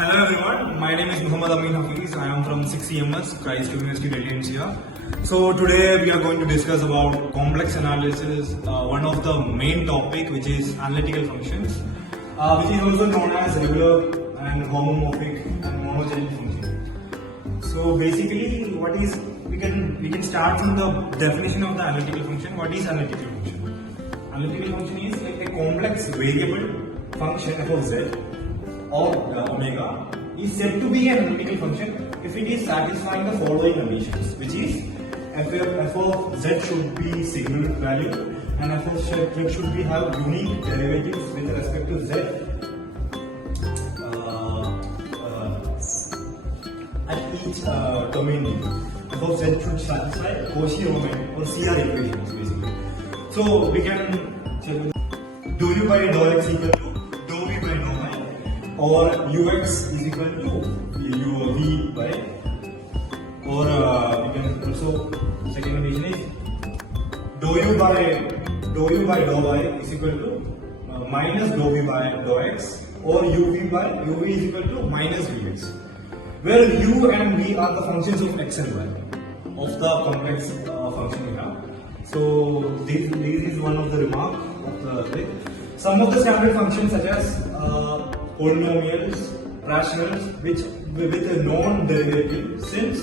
Hello everyone, my name is Muhammad Amin Hafiz. I am from 6EMS, Christ University Delhi NCR. So today we are going to discuss about complex analysis, one of the main topic which is analytical functions, which is also known as regular and homomorphic and monogenic function. So basically, we can start from the definition of the analytical function. What is analytical function? Analytical function is like a complex variable function f of z or omega is said to be an analytical function if it is satisfying the following conditions, which is f of z should be single value and f of z should be have unique derivatives with respect to z at each domain. F of z should satisfy Cauchy domain or CR equations basically. So we can check dou u by dou x equal to dou v by dou y, or ux is equal to uv by, or we can also second condition is dou u by dou y is equal to minus dou v by dou x, or uv is equal to minus vx, where u and v are the functions of x and y of the complex function we have. So this is one of the remark of the thing. Some of the standard functions such as polynomials, rationals, which with a non-derivative, since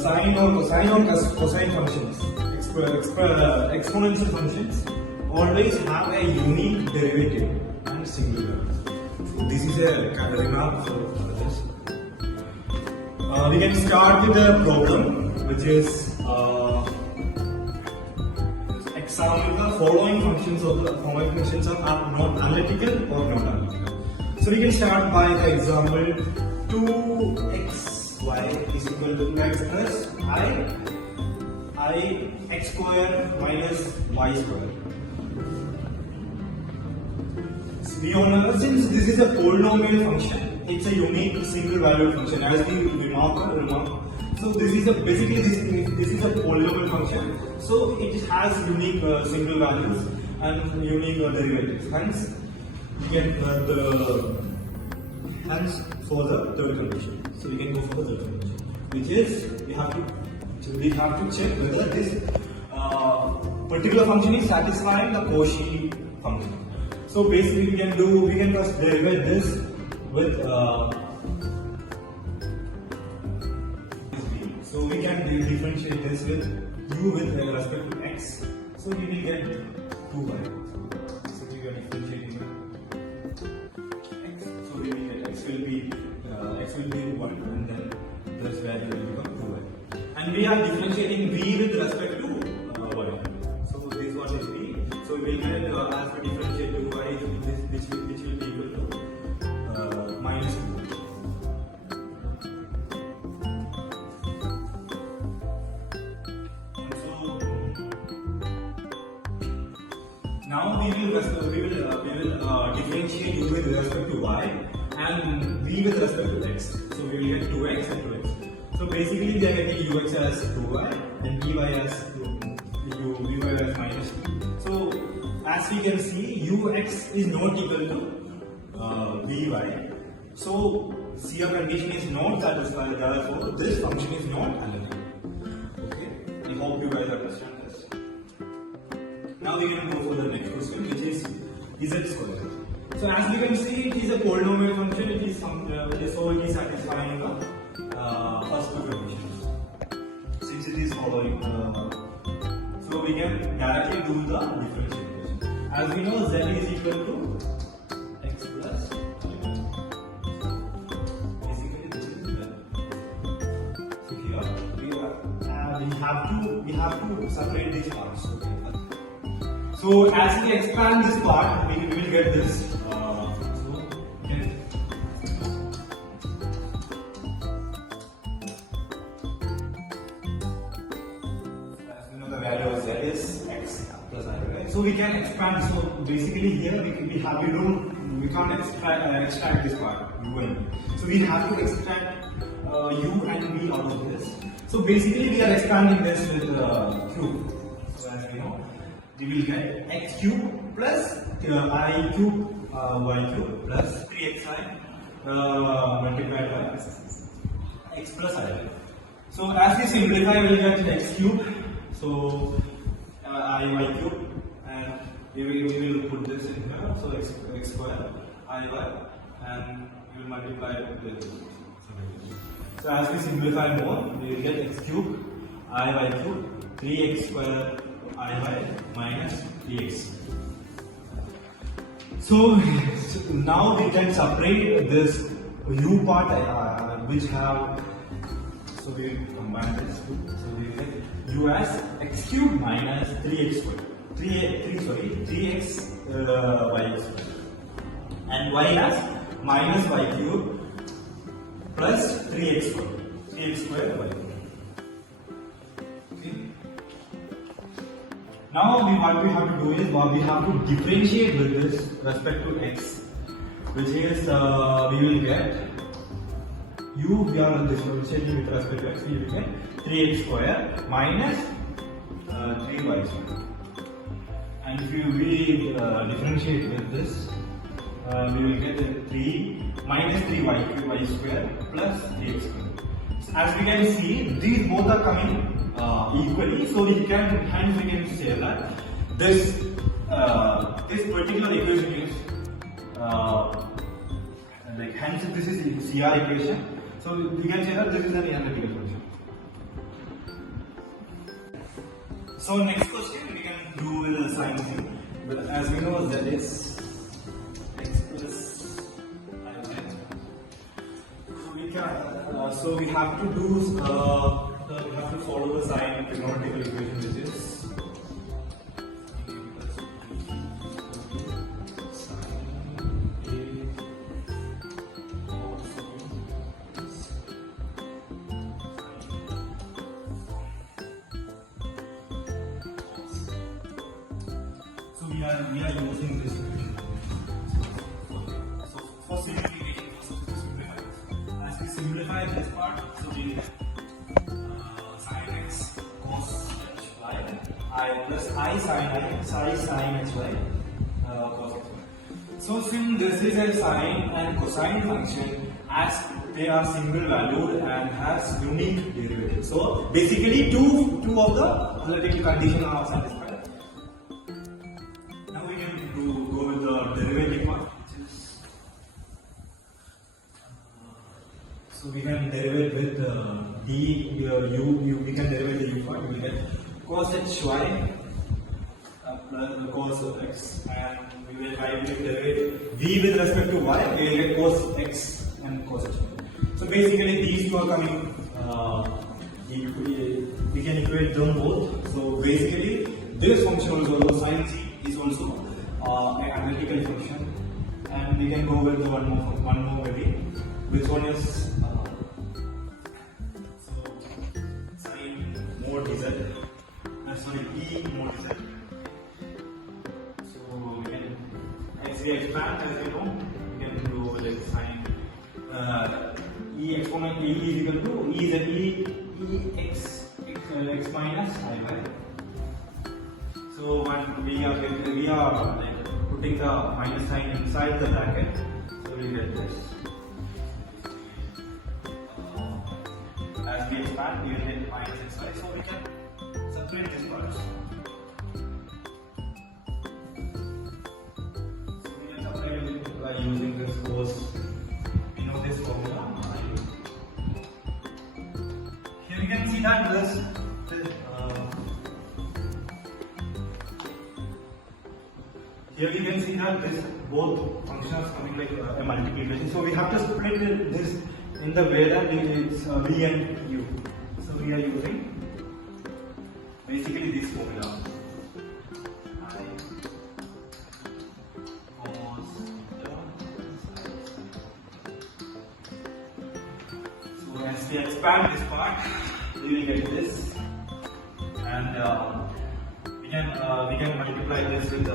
sine or cosine functions, exponential functions always have a unique derivative and singular. So this is a remark for this. We can start with the problem, which is examine the following functions are not analytical or not analytical. So we can start by the example 2xy is equal to x plus I x square minus y square. Since this is a polynomial function, it's a unique single valued function as we remark. So this is a polynomial function. So it has unique single values and unique derivatives. Hence, we get hence for the third condition. So we can go for the third condition, which is we have to check whether this particular function is satisfying the Cauchy function. So basically, we can first derive this with. So we can differentiate this with u with respect to x. So we will get 2y. So we are differentiating x. So we will get x will be 1 and then this value will become 2y. And we are differentiating v with respect to y. So this one is v. So we will get as we differentiate 2y, which will be equal to minus 2. Now we will differentiate u with respect to y and v with respect to x. So we will get 2x and 2x. So basically we are getting ux as 2y and vy as minus 2. So as we can see, ux is not equal to vy. So CR condition is not satisfied. Therefore, this function is not analytical. Okay. I hope you guys understand. Now we can go for the next question, which is z square. So as we can see, it is a polynomial function. It is satisfying the first two conditions. Since it is following, so we can directly do the differentiation. As we know, z is equal to x plus. Basically, this is z. So here we have to separate these parts. Okay. So as we expand this part, we will get this. As we know, the value of z is x plus I, right? So we can expand. So basically here we can't extract this part u and v. So we have to extract u and v out of this. So basically we are expanding this with cube. So as we know, we will get x cube plus I cube y cube plus 3xi multiplied by x plus I. So as we simplify, we get x cube. So I y cube, and we will put this in here. So x square I y, and we will multiply it with this. So as we simplify more, we will get x cube I y cube 3x square I y minus 3x. So now we can separate this u part which have. So we will combine this two. So we will get u as x cube minus 3x square. 3x y square. And y as minus y cube plus 3x square. 3x square y cube. Okay. Now what we have to do is we have to differentiate with this respect to x, which is we will get u, we are differentiating with respect to x, we will get 3x square minus 3y square. And if we differentiate with this, we will get 3 minus 3y square plus 3x square. As we can see, these both are coming equally, so we can say that this particular equation is hence this is CR equation. So we can say that this is an analytical function. So next question we can do with the sign thing. But as we know that is x plus I. So we have to do we have to follow the sign trigonometrical equation, which is we are using this equation. So for simplification, as we simplify this part, so we get sin x cos hy I plus I sin x sin hy cos xy. So since this is a sine and cosine function, as they are single valued and has unique derivative. So basically two of the analytical conditions are satisfied. Derivative part, so we can derive with d u. We can derive the u part. We will get cos hy plus cos of x, and we will try to derive v with respect to y. We will get cos x and cos hy. So basically, these two are coming. We can equate them both. So basically, this function also sin c is also an analytical function, and we can go with one more way. Which one is so sin more dz? E more dz. So we can, as we expand, as we know, we can do like sin e exponent e is equal to x minus I y. So when we are like putting the minus sign inside the bracket, so we get this. As we expand, we will get minus xy. So we can separate this part. So we can separate it by using this cos. We know this formula. Here we can see that this. Here we can see that this both functions coming like a multiplication. So we have to split this in the way that it's v and u. So we are using basically this formula. I cos so as we expand this part, we will get this, and we can multiply this with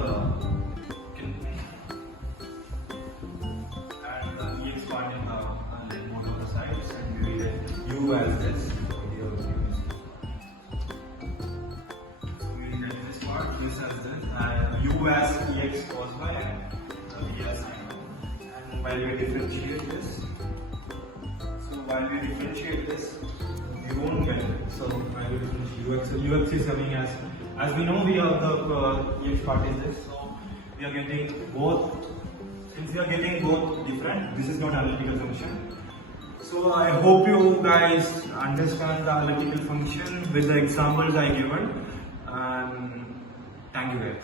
as this. So we will get this part, this as this, and u as ex cos y and v as sin y. And by the way, differentiate this. So while we differentiate this, we won't get it. So I will differentiate UX. So UX is coming as we know we have the EX part is this. So we are getting both. Since we are getting both different, this is not analytical function. So I hope you guys understand the analytical function with the examples I given. And thank you guys.